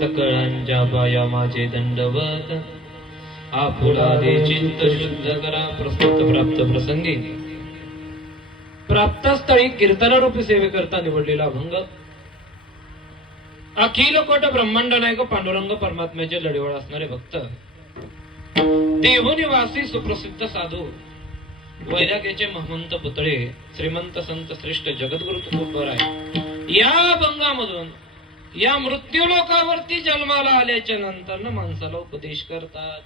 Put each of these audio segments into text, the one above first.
सकळांच्या पाया माझे दंडवत आपुलादे चित्त शुद्ध करा. प्रस्तुत प्राप्त प्रसंगी प्राप्त स्थळी कीर्तनरूपी सेवेकरता निवडलेला अभंग अखिल कोट ब्रह्मांड नायक पांडुरंग परमात्म्याचे लढीवळ असणारे भक्त देवनिवासी सुप्रसिद्ध साधू वैराग्याचे महमंत पुतळे श्रीमंत संत श्रेष्ठ जगद्गुरु तुकोबराय या अभंगामधून या मृत्यू लोकावरती जन्माला आल्याच्या नंतर माणसाला उपदेश करतात.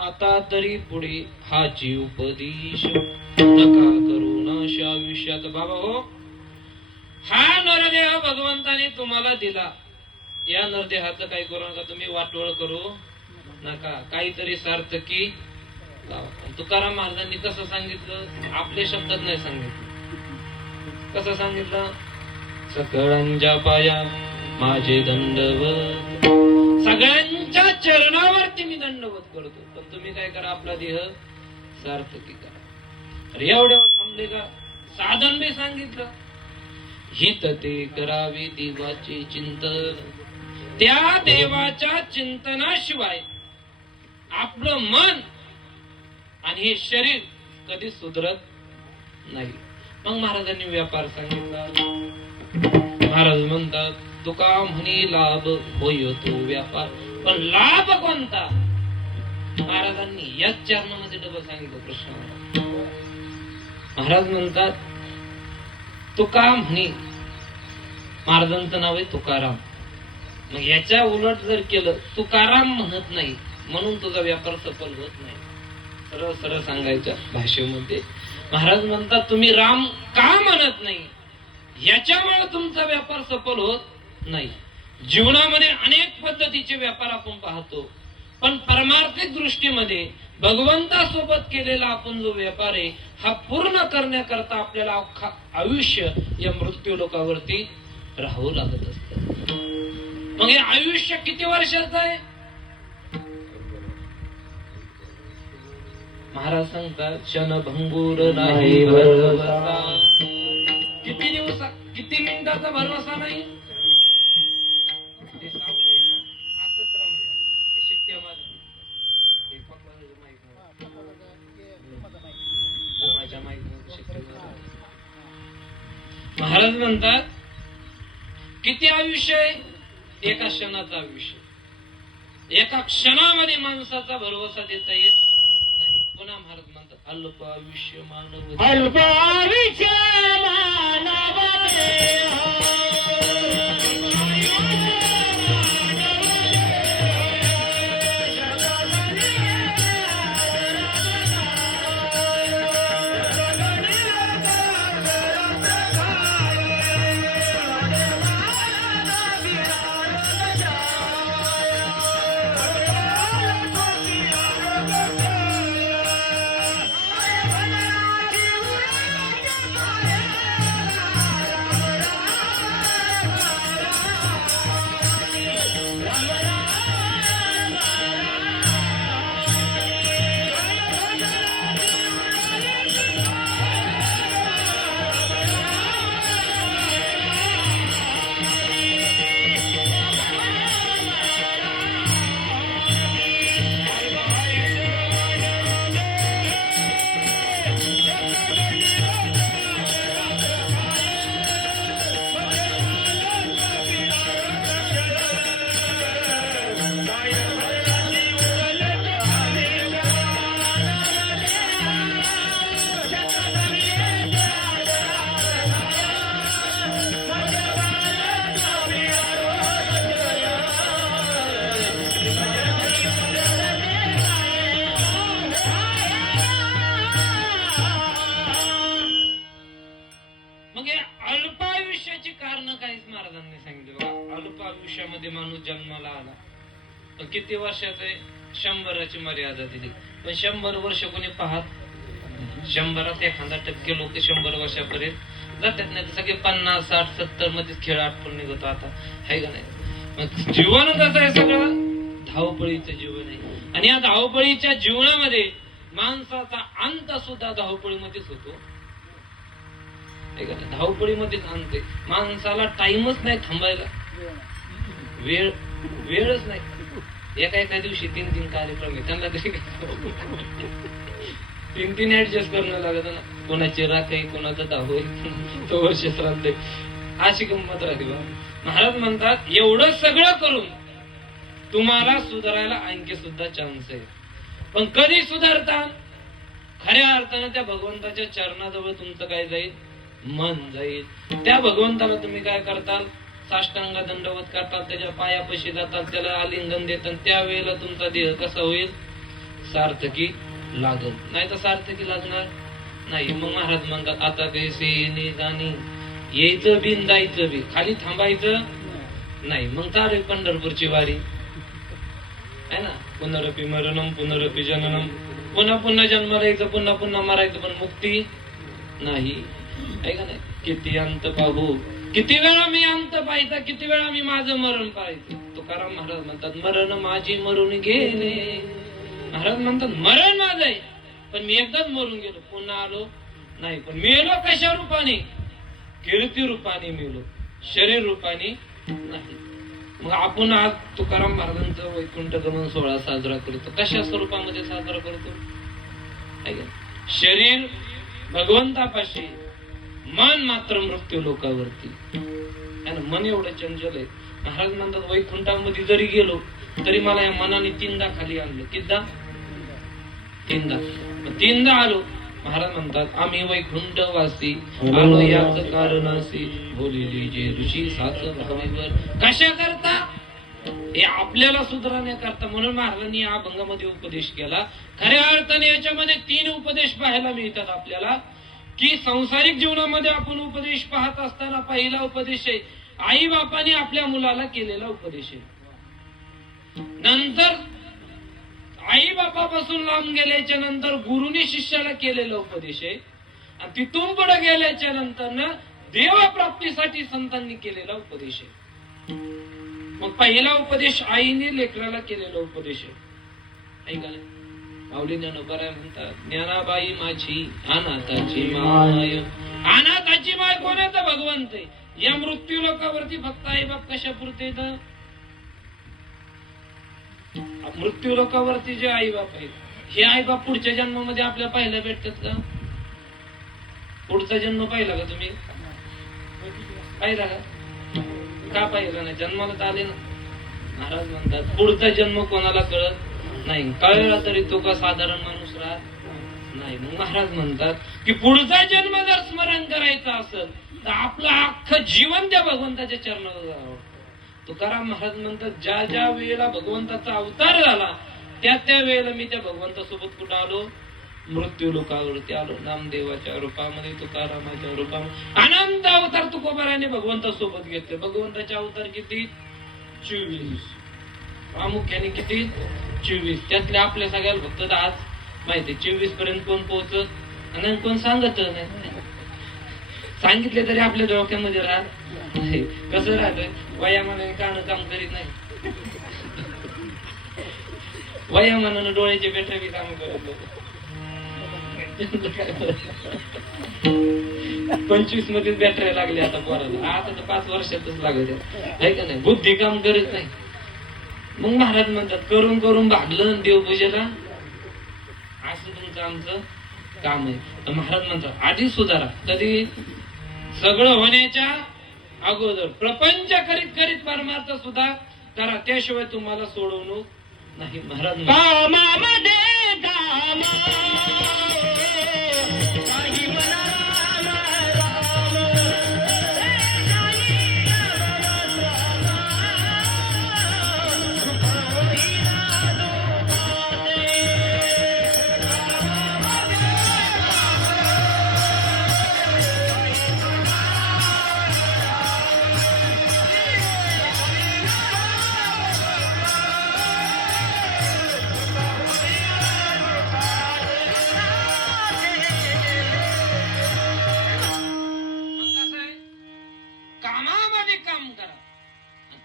आता तरी पुढे हाची उपदेश नका करू नाशा आयुष्यात. बाबा हो, हा नरदेह भगवंताने तुम्हाला दिला. या नरदेहाचं काही करू नका, तुम्ही वाटोळ करू नका, काहीतरी सार्थकी लावा. तुकाराम महाराजांनी कसं सांगितलं? आपल्या शब्दात नाही सांगितलं. कसं सांगितलं? सकळांच्या पाया माझे दंडवत, सगळ्यांच्या चरणावरती मी दंडवत करतो, पण तुम्ही काय करा, आपला देह सार्थकी करा. अरे एवढ्या थांबले का? साधन मी सांगितलं. हित ते करावे देवाचे चिंतन, त्या देवाच्या चिंतनाशिवाय आपलं मन आणि हे शरीर कधी सुधरत नाही. मग महाराजांनी व्यापार सांगितला. महाराज म्हणतात तुका म्हणे लाभ होय तो व्यापार, पण लाभ कोणता? महाराजांनी याच चरणामध्ये डबल सांगितलं. कृष्ण महाराज म्हणतात तुका म्हणे, महाराजांचं नाव आहे तुकाराम. मग याच्या उलट जर केलं, तुकाराम म्हणत नाही म्हणून तुझा व्यापार सफल होत नाही. सरळ सरळ सांगायच्या भाषेमध्ये महाराज म्हणतात तुम्ही राम का म्हणत नाही, याच्यामुळे तुमचा व्यापार सफल होत नाही. जीवनामध्ये अनेक पद्धतीचे व्यापार आपण पाहतो, पण परमार्थिक दृष्टीमध्ये भगवंतासोबत केलेला आपण जो व्यापार आहे हा पूर्ण करण्याकरता आपल्याला अख्खा आयुष्य या मृत्यू लोकावरती राहावं लागत असत. मग हे आयुष्य किती वर्षाचं आहे? महाराज सांगतात क्षणभंगूर नाही भरवसा. किती दिवस, किती मिनिटाचा भरवसा नाही. महाराज म्हणतात किती आयुष्य आहे? एका क्षणाचं आयुष्य. एका क्षणामध्ये माणसाचा भरवसा देता येत नाही. पुन्हा महाराज म्हणतात अल्प आयुष्य मानव, अल्प आयुष्य मानव माणूस जन्माला आला. किती वर्षाचा आहे? 100ची मर्यादा दिली. पण 100 वर्ष कोणी पाहत? 100त 1% लोक 100 वर्षापर्यंत जातात, नाही तर सगळे 50, 60, 70 मध्येच खेळ आटपून निघतो. आता आहे का नाही? मग जीवन कसं आहे? सगळं धावपळीचं जीवन आहे. आणि या धावपळीच्या जीवनामध्ये माणसाचा अंत सुद्धा धावपळीमध्येच होतो. धावपळीमध्येच आणते माणसाला टाइमच नाही थांबायला. वेळच नाही. एका दिवशी 3 कार्यक्रम आहे त्यांना तरी 3 ऍडजस्ट करणं लागत ना. कोणाची राखई, कोणाचं दहावी, तो वर्ष श्राद्ध, अशी गंमत राहते बा. महाराज म्हणतात एवढं सगळं करून तुम्हाला सुधारायला आणखी सुद्धा चान्स आहे. पण कधी सुधारता? खऱ्या अर्थानं त्या भगवंताच्या चरणाजवळ तुमचं काय जाईल? मन जाईल. त्या भगवंताला तुम्ही काय करताल? साष्टांग दंडवत करतात, त्याच्या पायापाशी जातात, त्याला आलिंगन देतात. त्यावेळेला तुमचा देह कसा होईल? सार्थकी लागल. नाही तर सार्थकी लागणार नाही. मग महाराज म्हणतात आता कैसे जाणी, यायचं बी जायचं बी, खाली थांबायचं नाही. मग चालेल पंढरपूरची वारी आहे ना. पुनरपी मरणम पुनरपी जननम, पुन्हा पुन्हा जन्माला यायचं, पुन्हा पुन्हा मरायचं, पण मुक्ती नाही. आहे का नाही? किती अंत पाहू, किती वेळा मी अंत पाहायचा, किती वेळा मी माझं मरण पाहायचं. तुकाराम महाराज म्हणतात मरण माझी मरून गेले. महाराज म्हणतात मरण माझं आहे, पण मी एकदाच मरून गेलो, पुन्हा आलो नाही. पण मेलो कशा रूपाने? कीर्ती रूपाने मेलो, शरीर रूपाने नाही. मग आपण आज तुकाराम महाराजांचं वैकुंठ गमन सोहळा साजरा करतो. कशा स्वरूपामध्ये साजरा करतो? शरीर भगवंतापाशी, मन मात्र मृत्यू लोकावरती. मन एवढं चंचल आहे. महाराज म्हणतात वैकुंठामध्ये जरी गेलो तरी मला या मनाने 3दा खाली आणलं. कितीदा? 3दा आलो. महाराज म्हणतात आम्ही वैकुंठ वासी आलो याच कारणासी, बोलिले जे ऋषी साच भावेवर. कशा करता? हे आपल्याला सुधारण्याकरता. म्हणून महाराजांनी या अभंगामध्ये उपदेश केला. खऱ्या अर्थाने याच्यामध्ये 3 उपदेश पाहायला मिळतात आपल्याला. की संसारिक जीवनामध्ये आपण उपदेश पाहत असताना पहिला उपदेश आहे आई बापाने आपल्या मुलाला केलेला उपदेश आहे. नंतर आई बापापासून लांब गेल्याच्या नंतर गुरुनी शिष्याला केलेला उपदेश आहे. आणि तिथून पुढे गेल्याच्या नंतर ना देवप्राप्तीसाठी संतांनी केलेला उपदेश आहे. मग पहिला उपदेश आईने लेकराला केलेला उपदेश आहे. ऐका ना, माऊली ज्ञानोबा म्हणतात ज्ञानाबाई माझी अनाथाची माय. अनाथाची माय कोणाचा? भगवंत आहे. या मृत्यू लोकावरती फक्त आई बाप कशा पुरते? मृत्यू लोकावरती जे आई बाप आहेत, हे आई बाप पुढच्या जन्मामध्ये आपल्याला पाहायला भेटतात का? पुढचा जन्म पाहिला का तुम्ही? पाहिला का पाहिला नाही? जन्माला आले ना. महाराज म्हणतात पुढचा जन्म कोणाला कळत नाही. कळला तरी तो का साधारण माणूस राहत नाही. मग महाराज म्हणतात की पुढचा जन्म जर स्मरण करायचा असेल तर आपलं अख्खं जीवन त्या भगवंताच्या चरणावर जावं. तुकाराम महाराज म्हणतात ज्या ज्या वेळेला भगवंताचा अवतार झाला त्या वेळेला मी त्या भगवंतासोबत कुठं आलो? मृत्यू लोकावरती आलो. नामदेवाच्या रूपामध्ये, तुकारामाच्या रूपामध्ये अनंत अवतार तुकोबाराने भगवंतासोबत घेतले. भगवंताचे अवतार किती? 24. प्रामुख्याने किती? 24. त्यातले आपल्या सगळ्याला फक्त 10 माहिती. 24 पर्यंत कोण पोहोचत आणि कोण सांगत नाही. सांगितले तरी आपल्या डोक्यामध्ये राहत नाही. कसं राहतंय? वयामानाने कान काम करीत नाही, वयामानाने डोळ्याचे बॅटरी बी काम करत. 25 मध्येच बॅटरी लागली आता पोराला. आता तर 5 वर्षातच लागत आहे का नाही? बुद्धी काम करत नाही. मग महाराज म्हणतात करून करून भागलं देवपूजेला. असं तुमचं आमचं काम आहे. महाराज म्हणतात आधी सुधारा. कधी? सगळं होण्याच्या अगोदर. प्रपंच करीत करीत परमार्थ सुद्धा करा, त्याशिवाय तुम्हाला सोडवणूक नाही. महाराज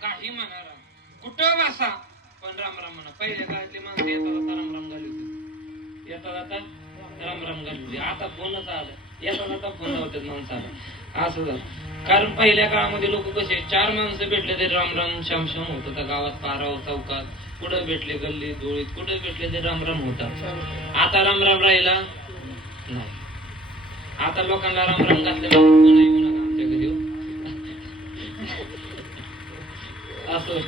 काही म्हणा, कुठं बसा पण राम राम म्हणा. पहिल्या काळातली माणसं येता जाता राम राम घाली होती. येता जाता राम राम घाली होती. आता फोनच आलं. येता जाता फोन होतात माणसाला. असं झालं. कारण पहिल्या काळामध्ये लोक कसे 4 माणसं भेटले तरी राम राम श्याम श्याम होत होता. गावात पाराव चौकात कुठं भेटले गल्लीत डोळीत कुठं भेटले तरी राम राम होता. आता राम राम राहिला नाही. आता लोकांना राम राम घातले येऊ नका आमच्या घरी असं.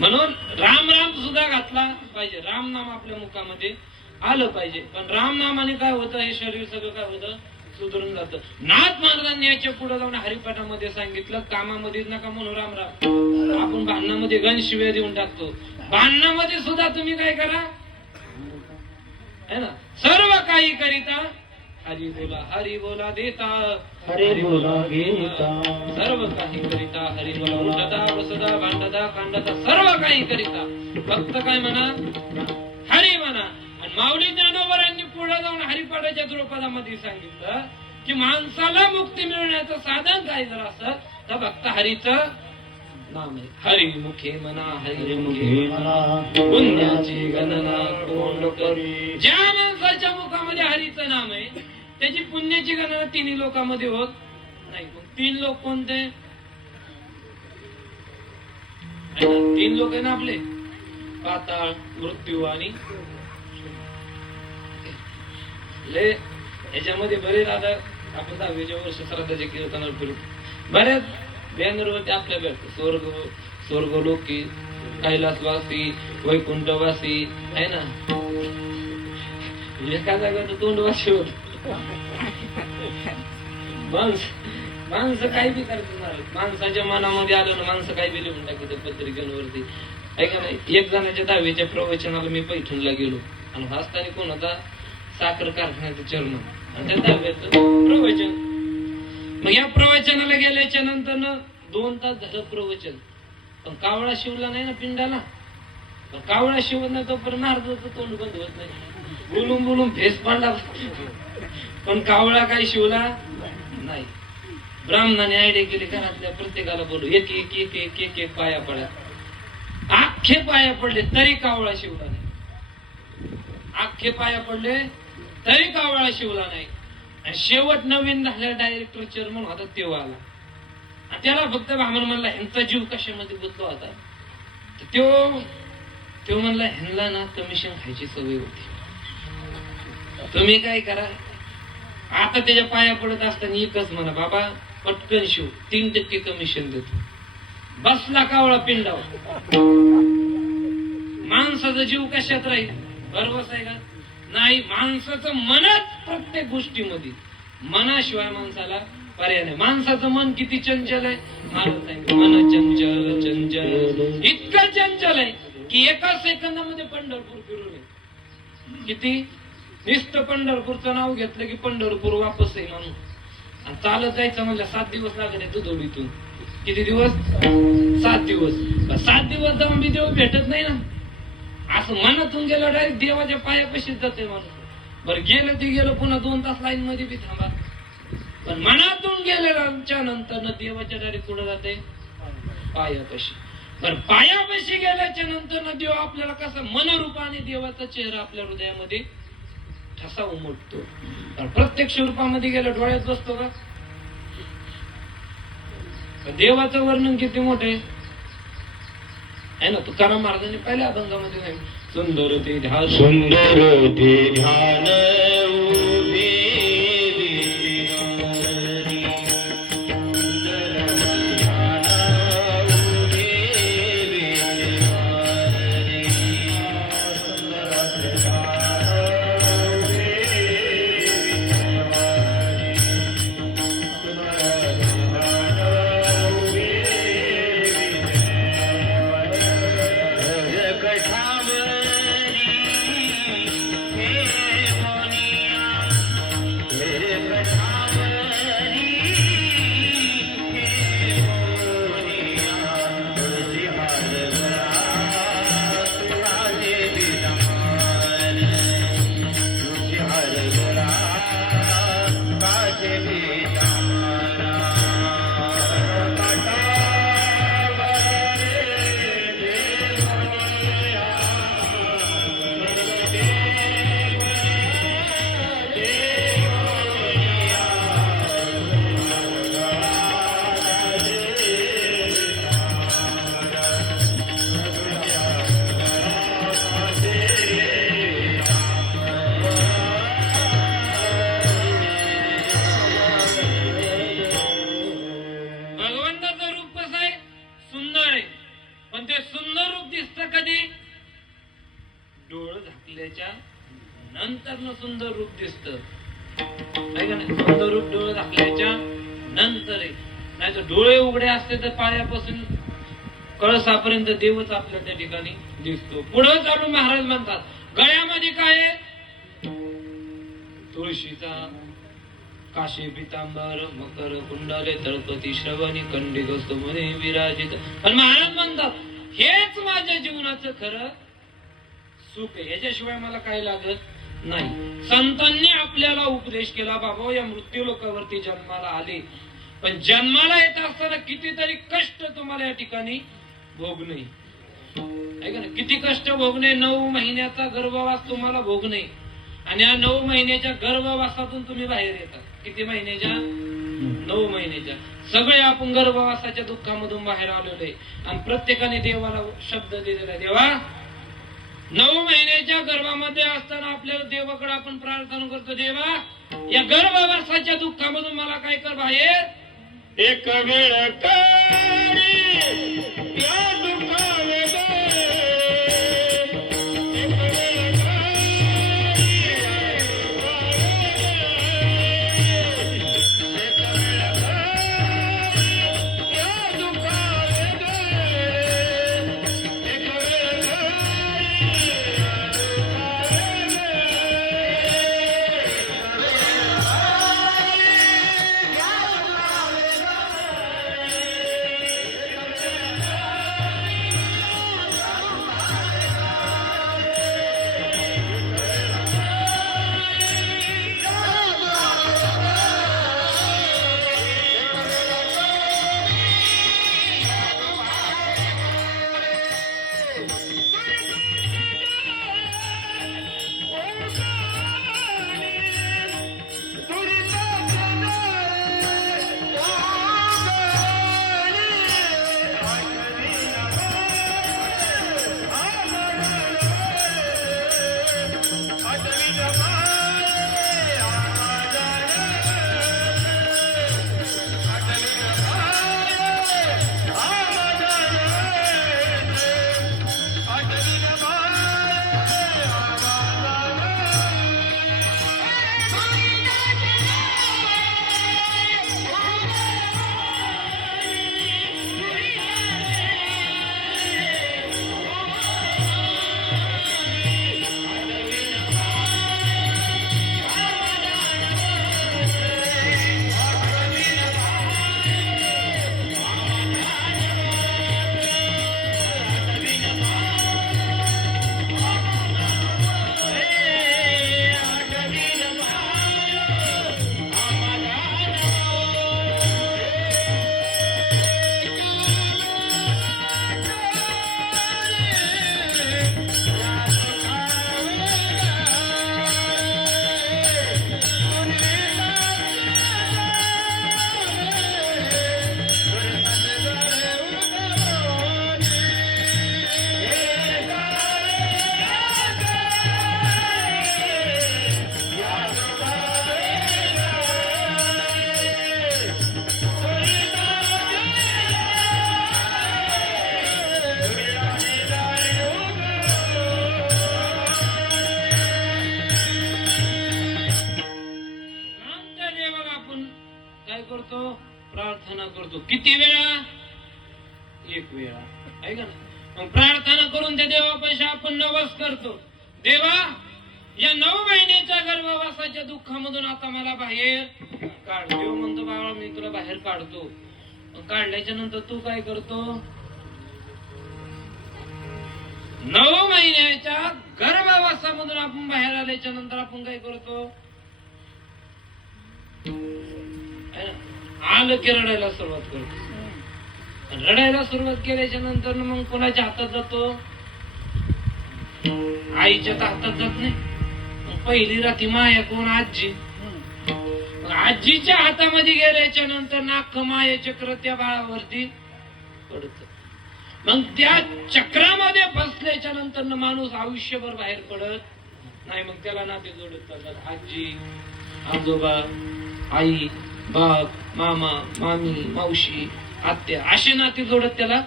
म्हणून राम राम सुद्धा घातला पाहिजे. राम नाम आपल्या मुखामध्ये आलं पाहिजे. पण राम नामाने काय होतं, हे शरीर सगळं काय होतं सुधरून जातं. नाथ महाराजांनी याच्या पुढे जाऊन हरिपाठामध्ये सांगितलं, कामामध्ये नका म्हणू राम राम. आपण भांडणामध्ये गण शिव्या देऊन टाकतो. भांडणामध्ये सुद्धा तुम्ही काय करा है ना, सर्व काही करिता हरी बोला देता हरी बोला गीता. सर्व काही करिता हरी बोला उठता बसता भांडता कांडता सर्व काही करिता फक्त काय म्हणा हरी म्हणा. आणि माऊली ज्ञानोबरांनी पुढे जाऊन हरिपाठाच्या द्रुपदामध्ये सांगितलं की माणसाला मुक्ती मिळण्याचं साधन काय जर असत तर फक्त हरीचं नाम आहे. हरी मुखे म्हणा हरी मुखे म्हणा पुण्याची गणना कोण करी. ज्या माणसाच्या मुखामध्ये हरीचं नाम आहे त्याची पुण्याची गणना 3 लोकांमध्ये होत नाही. मग 3 लोक कोणते? 3 लोक आहे ना आपले, पाताळ मृत्यू आणि याच्यामध्ये बरेच आता आपण 10व्या वर्ष श्राद्धाचे कीर्तनावर फिरू बऱ्याच बॅनरवरती आपल्या भेटतो स्वर्गलोकी कैलासवासी वैकुंठवासी आहे ना. एका जागा तोंडवासी होत. माणसं काही बी करणार. माणसाच्या मनामध्ये आलं ना माणसं काही बी लिहून टाकते पत्रिकांवरती आहे का नाही. एक जणाच्या 10वीच्या प्रवचनाला मी पैठणला गेलो आणि हसताना कोण होता, साखर कारखान्याचं चेअरमन आणि त्या 10वीचं प्रवचन. मग या प्रवचनाला गेल्याच्या नंतर 2 तास झालं प्रवचन, पण कावळा शिवला नाही ना पिंडाला. कावळा शिवत नाही तोपर्यंत महाराजाचं तोंड बंद होत नाही. बोलून बोलून फेस पाडला पण कावळा काही शिवला नाही. ब्राह्मणाने आयडिया केली घरातल्या प्रत्येकाला बोलू एक एक एक एक एक एक पाया पडा. अख्खे पाया पडले तरी कावळा शिवला नाही. अख्खे पाया पडले तरी कावळा शिवला नाही. आणि शेवट नवीन झाल्या डायरेक्टर चेअरमन होता तेव्हा आला आणि त्याला फक्त ब्राह्मण म्हणला ह्यांचा जीव कशामध्ये गुंतला होता. तो म्हणला ह्यांना ना कमिशन खायची सवय होती. तुम्ही काय करा आता त्याच्या पाया पडत असताना एकच म्हणा, बाबा पटकन शिव 3% कमिशन देतो. बसला कावळा पिंडावर. माणसाचा जीव कशात राहील बरोबर आहे का नाही. माणसाचं मनच प्रत्येक गोष्टीमध्ये, मनाशिवाय माणसाला पर्याय नाही. माणसाचं मन किती चंचल आहे. महाराज सांगितलं मन चंचल चंचल इतकं चंचल आहे की एका सेकंदामध्ये पंढरपूर फिरून आहे. किती नुसतं पंढरपूरचं नाव घेतलं की पंढरपूर वापस आहे माणूस. आणि चालत जायचं म्हणलं 7 दिवस लागले दुधोडीतून. किती दिवस? 7 दिवस. 7 दिवस जाऊन बी देव भेटत नाही ना. असं मनातून गेलं डायरेक्ट देवाच्या पायापाशीच जाते माणूस. बरं गेलं ते गेलं पुन्हा 2 तास लाईन मध्ये बी थांबा. पण मनातून गेल्याच्या नंतर देवाच्या डायरेक्ट पुढे जाते पायापाशी. पण पायापाशी गेल्याच्या नंतर देव आपल्याला कसा मनरूपाने देवाचा चेहरा आपल्या हृदयामध्ये ठसा उमटतो. प्रत्येक स्वरूपामध्ये गेलं डोळ्यात बसतो का. देवाचं वर्णन किती मोठे आहे ना. तुकाराम महाराजांनी पहिल्या अभंगामध्ये सांगितलं सुंदर ते ध्यान सुंदर ते ध्यान पण ते सुंदर रूप दिसतं कधी? डोळं झाकल्याच्या नंतर सुंदर रूप दिसतं. आहे का नाही? सुंदर रूप डोळे झाकल्याच्या नंतर आहे. नाही तर डोळे उघडे असते तर पायापासून कळसापर्यंत देवच आपल्या त्या ठिकाणी दिसतो. पुढे चालून महाराज म्हणतात, गळ्यामध्ये काय आहे? तुळशीचा काशी पितांबर मकर कुंडले तळपती श्रवणी कंडी गस्तुमने विराजित. पण महाराज म्हणतात, हेच माझ्या जीवनाचं खरं सुख आहे, याच्याशिवाय मला काही लागत नाही. संतांनी आपल्याला उपदेश केला, बाबा या मृत्यू लोकावरती जन्माला आले, पण जन्माला येत असताना कितीतरी कष्ट तुम्हाला या ठिकाणी भोगणे. ऐका ना, किती कष्ट भोगणे. 9 महिन्याचा गर्भवास तुम्हाला भोगणे, आणि या 9 महिन्याच्या गर्भवासातून तुम्ही बाहेर येतात. किती महिन्याच्या? 9 महिन्याच्या. सगळे आपण गर्भवासाच्या दुःखामधून बाहेर आलेलो आहे, आणि प्रत्येकाने देवाला शब्द दिलेला, देवा 9 महिन्याच्या गर्भामध्ये असताना आपल्याला देवाकडे आपण प्रार्थना करतो, देवा या गर्भवासाच्या दुःखामधून मला काय कर बाहेर. एक वेळ काळी या दुःखावे दे. एक वेळ काळी या दुःखावे दे. एक वेळ काळी प्रार्थना करतो. किती वेळा? 1 वेळा. ऐका ना, मग प्रार्थना करून त्या देवापाशी आपण नवस करतो, देवा या 9 महिन्याच्या गर्भवासाच्या दुःखामधून आता मला बाहेर काढ. देव म्हणतो, बाबा मी तुला बाहेर काढतो. काढल्याच्या नंतर तू काय करतो? 9 महिन्याच्या गर्भवासामधून आपण बाहेर आल्याच्या नंतर आपण काय करतो? आलं की रडायला सुरुवात करतो. रडायला सुरुवात केल्याच्या नंतर मग कोणाच्या हातात जातो? आईच्या हातात जात नाही. मग पहिली राहती माया कोण? आजी. आजीच्या हातामध्ये गेल्याच्या नंतर नाक माया चक्र त्या बाळावरती पडत. मग त्या चक्रामध्ये बसल्याच्या नंतर माणूस आयुष्यभर बाहेर पडत नाही. मग त्याला नाते जोडत चालतात. आजी, आजोबा, आई, बाप, मामा, मामी, मावशी, आत्या, असे नाते जोडत त्याला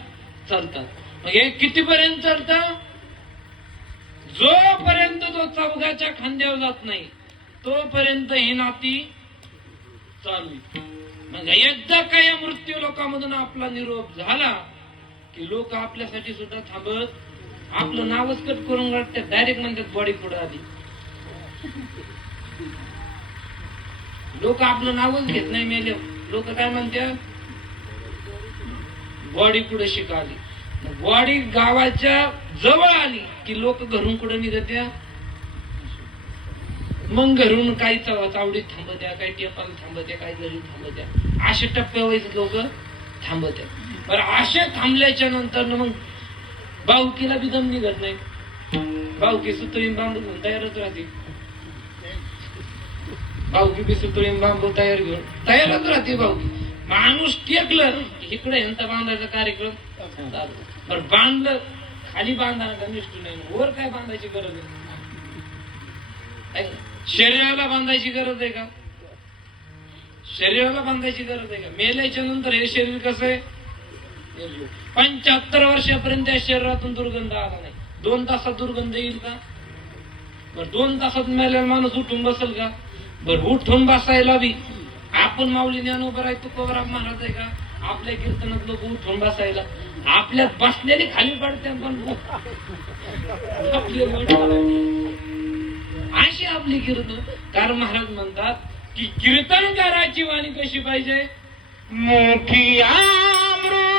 चालतात. मग हे कितीपर्यंत चालतं? जोपर्यंत तो चौघाच्या खांद्यावर जात नाही तोपर्यंत ही नाती चालू आहे. मग एकदा का या मृत्यू लोकांमधून आपला निरोप झाला की लोक आपल्यासाठी सुद्धा थांबत, आपलं नावच कट करून काढतात, डायरेक्ट म्हणतात बॉडी पुढे आली. लोक आपलं नावच घेत नाही मेले. लोक काय म्हणतात? बॉडी पुढे शिकाली. बॉडी गावाच्या जवळ आली की लोक घरून कुठे निघत्या, मग घरून काही चावडीत थांबत्या, काही टेपाला थांबत्या, काही घरी थांबत्या. अशा टप्प्यावर लोक थांबत्या. बरं अशा थांबल्याच्या नंतर मग बाहुकीला बी दम निघत नाही. बाहुकी सुतळी बांबू घेऊन तयारच राहते. बाहुकी बी सुतळी बांबू तयार घेऊन तयारच राहते बाहुकी. माणूस टेकलं इकडे यांचा बांधायचा कार्यक्रम चालू. बरं बांधलं, खाली बांधा का निष्ठू नाही, वर काय बांधायची गरज आहे? शरीराला बांधायची गरज आहे का? शरीराला बांधायची गरज आहे का? मेल्याच्या नंतर हे शरीर कसं आहे? 75 वर्षापर्यंत त्या शरीरातून दुर्गंध आला नाही. 2 तासात दुर्गंध येईल का? बरं 2 तासात मेलेला माणूस उठून बसेल का? बरं उठून बसायला बी आपण माऊली ज्ञानोबा तुकोबराव महाराज आहे का? आपल्या कीर्तनात लोक उठून बसायला आपल्यात बसलेली खाली पडते. पण अशी आपली कीर्तन. कारण महाराज म्हणतात की कीर्तनकाराची वाणी कशी पाहिजे? मोठी अमृताची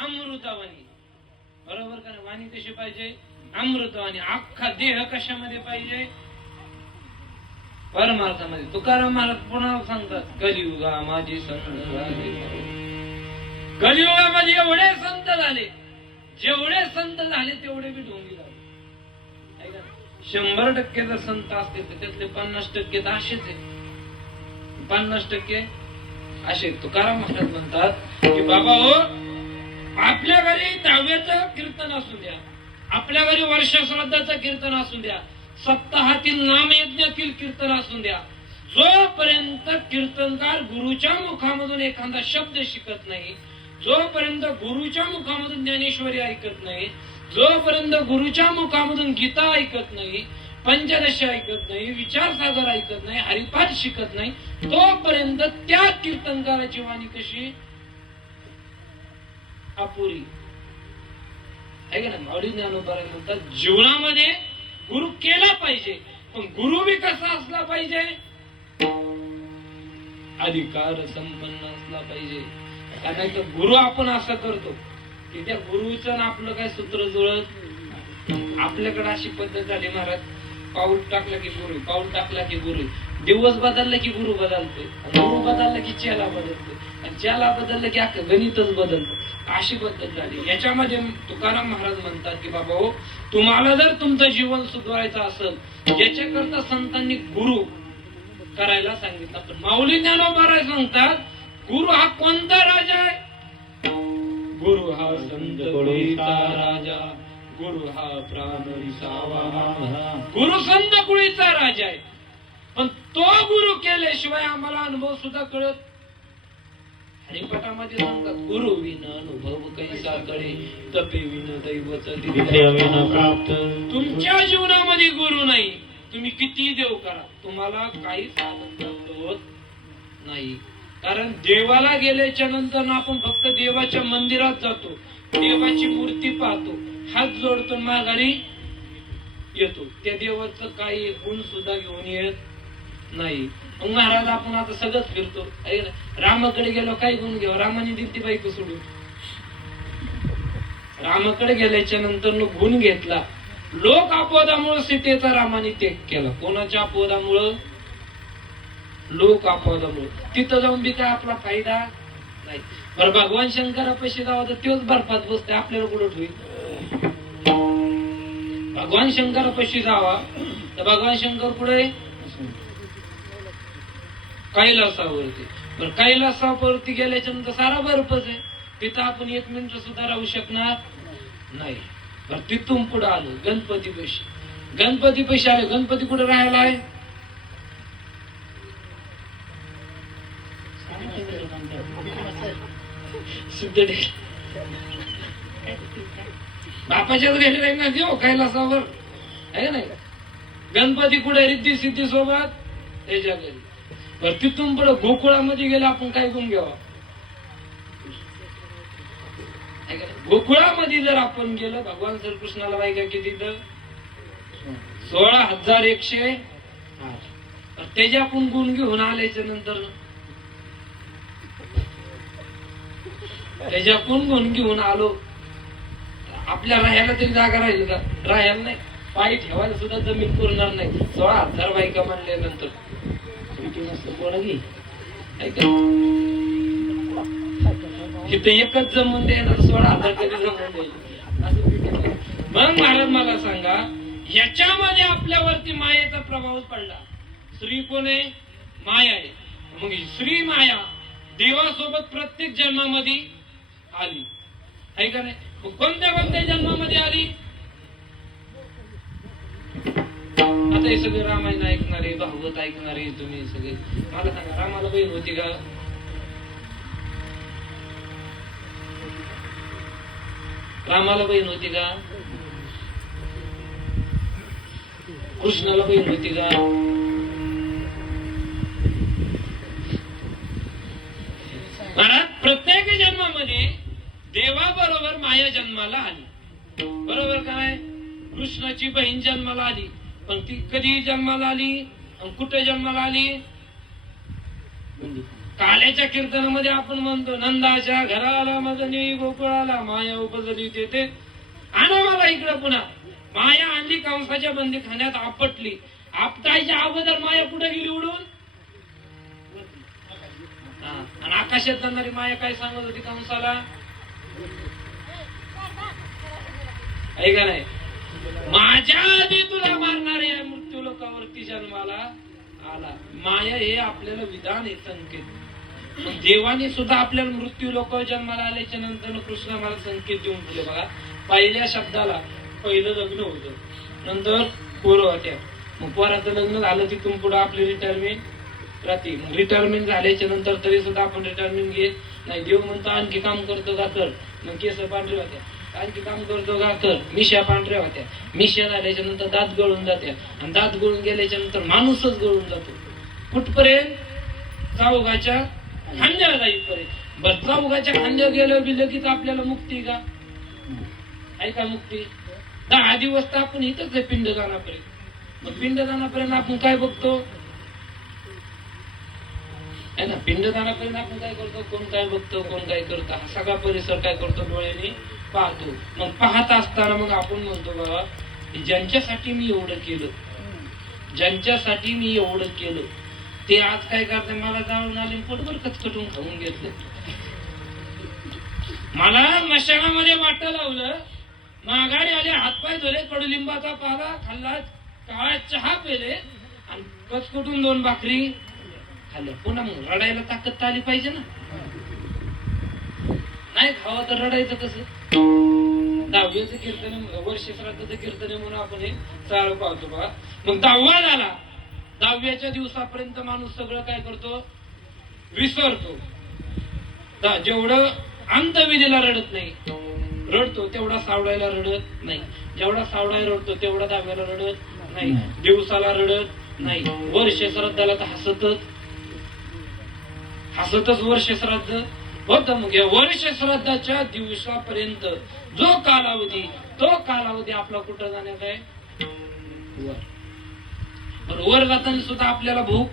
अमृतवाणी. बरोबर का? वाणी कशी पाहिजे? अमृतवाणी. अख्खा देह कशामध्ये पाहिजे? परमार्थामध्ये. तुकाराम महाराज पुन्हा सांगतात, कलियुगा माझी संत झाले. कलियुगामध्ये एवढे संत झाले, जेवढे संत झाले तेवढे बी ढोंगी झाले. 100% जर संत असते तर त्यातले 50% तर असेच आहे. 50% असे. तुकाराम महाराज म्हणतात की बाबा हो, आपल्या घरी 10व्याचं कीर्तन असू द्या, आपल्या घरी वर्ष श्राद्धाचं कीर्तन असू द्या, सप्ताहातील नामयज्ञातील कीर्तन असू द्या, जोपर्यंत कीर्तनकार गुरुच्या मुखामधून एखादा शब्द शिकत नाही, जोपर्यंत गुरुच्या मुखामधून ज्ञानेश्वरी ऐकत नाही, जोपर्यंत गुरुच्या मुखामधून गीता ऐकत नाही, पंचदशी ऐकत नाही, विचारसागर ऐकत नाही, हरिपाठ शिकत नाही, तोपर्यंत त्या कीर्तनकाराची वाणी कशी? अपुरी आहे का? माऊली ज्ञानोबा म्हणतात, जीवनामध्ये गुरु केला पाहिजे, पण गुरु बी कसा असला पाहिजे? अधिकार संपन्न असला पाहिजे. कारण तर गुरु आपण असं करतो की त्या गुरुचं आपलं काय सूत्र जुळत. आपल्याकडे अशी पद्धत झाली महाराज, पाऊल टाकला की गुरु, पाऊल टाकला की गुरु. दिवस बदलला की गुरु बदलतोय, गुरु बदलला की चेला बदलतोय, आणि चेला बदलला की अख्खं गणितच बदलतं. अशी पद्धत झाली. याच्यामध्ये तुकाराम महाराज म्हणतात की बाबा हो, तुम्हाला जर तुमचं जीवन सुधारायचं असेल, याच्याकरता संतांनी गुरु करायला सांगितलं. पण माऊली ज्ञानोबा महाराज सांगतात, गुरु हा कोणता राजा आहे? गुरु हा संत कुळीचा राजा, गुरु हा प्राण विसावा. गुरु संत कुळीचा राजा आहे, पण तो गुरु केल्याशिवाय आम्हाला अनुभव सुद्धा कळत. हरिपटामध्ये सांगतात, गुरु विन अनुभव कैसा कळे, तपे विन दैवच प्राप्त. तुमच्या जीवनामध्ये गुरु नाही, तुम्ही किती देव करा, तुम्हाला काही साधन प्राप्त होत नाही. कारण देवाला गेल्याच्या नंतर आपण फक्त देवाच्या मंदिरात जातो, देवाची मूर्ती पाहतो, हात जोडतो, माघारी येतो. त्या देवाचं काही गुण सुद्धा घेऊन येत नाही. मग महाराज आपण आता सगळंच फिरतो. रामाकडे गेलो, काय गुण घेऊ? रामाने दिली ती बायको सोडून. रामाकडे गेल्याच्या नंतर गुण घेतला. लोक अपवादामुळे सीतेचा रामाने त्याग केला. कोणाच्या अपवादामुळं? लोक अपवादामुळे. तिथं जाऊन बी काय आपला फायदा नाही. बरं, भगवान शंकरापाशी जावं तर तोच बर्फात बसते, आपल्याला कुठं ठेवी? भगवान शंकरापाशी जावा तर भगवान शंकर पुढे कैलासावरती. बरं, कैलासावरती गेल्याच्या नंतर सारा बर्फच आहे, तिथं आपण 1 मिनिट सुद्धा राहू शकणार नाही. बरं, तिथून पुढे आलो गणपती पैशी. गणपती पैसे आले. गणपती कुठे राहायला आहे? बापाच्याच घरी राहील ना देव, कैलासावर आहे का नाही? गणपती कुठे? रिद्धी सिद्धी सोबत त्याच्या घरी. बरं, तिथून पुढे गोकुळामध्ये गेलं, आपण काय गुण घ्यावा? गोकुळामध्ये जर आपण गेलं, भगवान श्रीकृष्णाला बायका किती? तर 16,108. त्याच्या आपण गुण घेऊन आल्याच्या नंतर त्याच्याकडून गुण घेऊन आलो, आपल्या राहायला तरी जागा राहील का? राहायला नाही, पायी ठेवायला सुद्धा जमीन पुरणार नाही. 16,000 बायका म्हणल्यानंतर इथे एकच जमून देणार, 16,000 कधी जमून देईल? मग महाराज मला सांगा, याच्यामध्ये आपल्यावरती मायेचा प्रभाव पडला. श्री कोणे? माया आहे. मग श्री माया देवासोबत प्रत्येक जन्मामध्ये आली आहे का नाही? कोणत्या कोणत्या जन्मामध्ये आली? आता हे सगळे रामायण ऐकणारे, भागवत ऐकणारे तुम्ही सगळे, मला सांगा, रामाला बहीण होती का? रामाला बहीण होती का? कृष्णाला बहीण होती का? महाराज, प्रत्येक जन्मामध्ये देवाबरोबर माया जन्माला आली. बरोबर काय? कृष्णाची बहीण जन्माला आली, पण ती कधी जन्माला आली आणि कुठे जन्माला आली? काल्याच्या कीर्तनामध्ये आपण म्हणतो, नंदाच्या घराला मदनी गोकुळाला माया उपजली. ते आणा मला इकडं पुन्हा. माया आणली, कंसाच्या बंदी खाण्यात आपटली. आपटायच्या अगोदर माया कुठे गेली? उडून. आणि आकाशात जाणारी माया काय सांगत होती कंसाला? आहे का नाही? माझ्या आधी तुला मारणारे मृत्यू लोकावरती जन्माला आला. माया हे आपल्याला विधान आहे, संकेत. देवाने सुद्धा आपल्याला मृत्यू लोकावर जन्माला आल्याच्या नंतर कृष्ण मला संकेत देऊन दिले. बघा, पहिल्या शब्दाला पहिलं लग्न होतं, नंतर पोरं होत्या. मग पोराचं लग्न झालं, तिथून पुढे आपली रिटायरमेंट राहते. रिटायरमेंट झाल्याच्या नंतर तरी सुद्धा आपण रिटायरमेंट घेत नाही. देव म्हणतो आणखी काम करतो का? कर. मग केस पांढरे होत्या. आणखी काम करतो का? कर. मिश्या पांढऱ्या होत्या. मिश्या झाल्याच्या नंतर दात गळून जात्या, आणि दात गळून गेल्याच्या नंतर माणूसच गळून जातो. कुठपर्यंत? चौघाच्या खांद्याला जाईपर्यंत. बरं, चौघाच्या खांद्यावर गेलं बी लगेच आपल्याला मुक्ती का? आहे का मुक्ती? 10 दिवस तर आपण इथंच आहे पिंडदानापर्यंत. मग पिंडदानापर्यंत आपण काय बघतो? आहे ना, पिंडदानापर्यंत आपण काय करतो? कोण काय बघतो, कोण काय करतो, हा सगळा परिसर काय करतो? डोळ्याने पाहतो. मग पाहत असताना मग आपण म्हणतो, बाबा ज्यांच्यासाठी मी एवढं केलं ज्यांच्यासाठी मी एवढं केलं ते आज काय करते, मला जाऊन आले पोटभर कचकटून खाऊन घेतले. मला मशाणामध्ये वाट लावलं, माघारी आले, हातपाय धुले, कडुलिंबाचा पाला खाल्ला, काळा चहा पेले आणि कचकटून 2 भाकरी खाल्ल्या. पुन्हा मग रडायला ताकद तर आली पाहिजे ना. नाही खावा तर रडायचं कसं? 10वीचं कीर्तन, वर्ष श्राद्धाचं कीर्तन म्हणून आपण हे चाळ पाहतो बघा. मग 10वा झाला, 10व्याच्या दिवसापर्यंत माणूस सगळं काय करतो, विसरतो. जेवढं अंतविधीला रडत नाही, रडतो तेवढा सावडायला रडत नाही. जेवढा सावडायला रडतो तेवढा 10व्याला रडत नाही, दिवसाला रडत नाही. वर्ष श्राद्धाला तर हसतच वर्ष श्राद्ध होत. मग या वर्ष श्राद्धाच्या दिवसापर्यंत जो कालावधी, तो कालावधी आपला कुठं जाण्याचा आहे, वर. पण वर जाताना सुद्धा आपल्याला भूक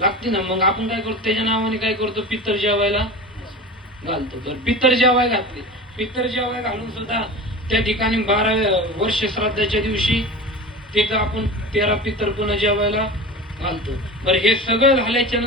लागते ना. मग आपण काय करतो, त्याच्या नावाने काय करतो, पित्तर जेवायला घालतो. तर पित्तर जेवाय घातले, पित्तर जेवाय घालून सुद्धा त्या ठिकाणी 12व्या वर्ष श्राद्धाच्या दिवशी तिथं आपण 13 पित्तर पुन्हा जेवायला घालतो. बरं हे सगळं झाल्याच्या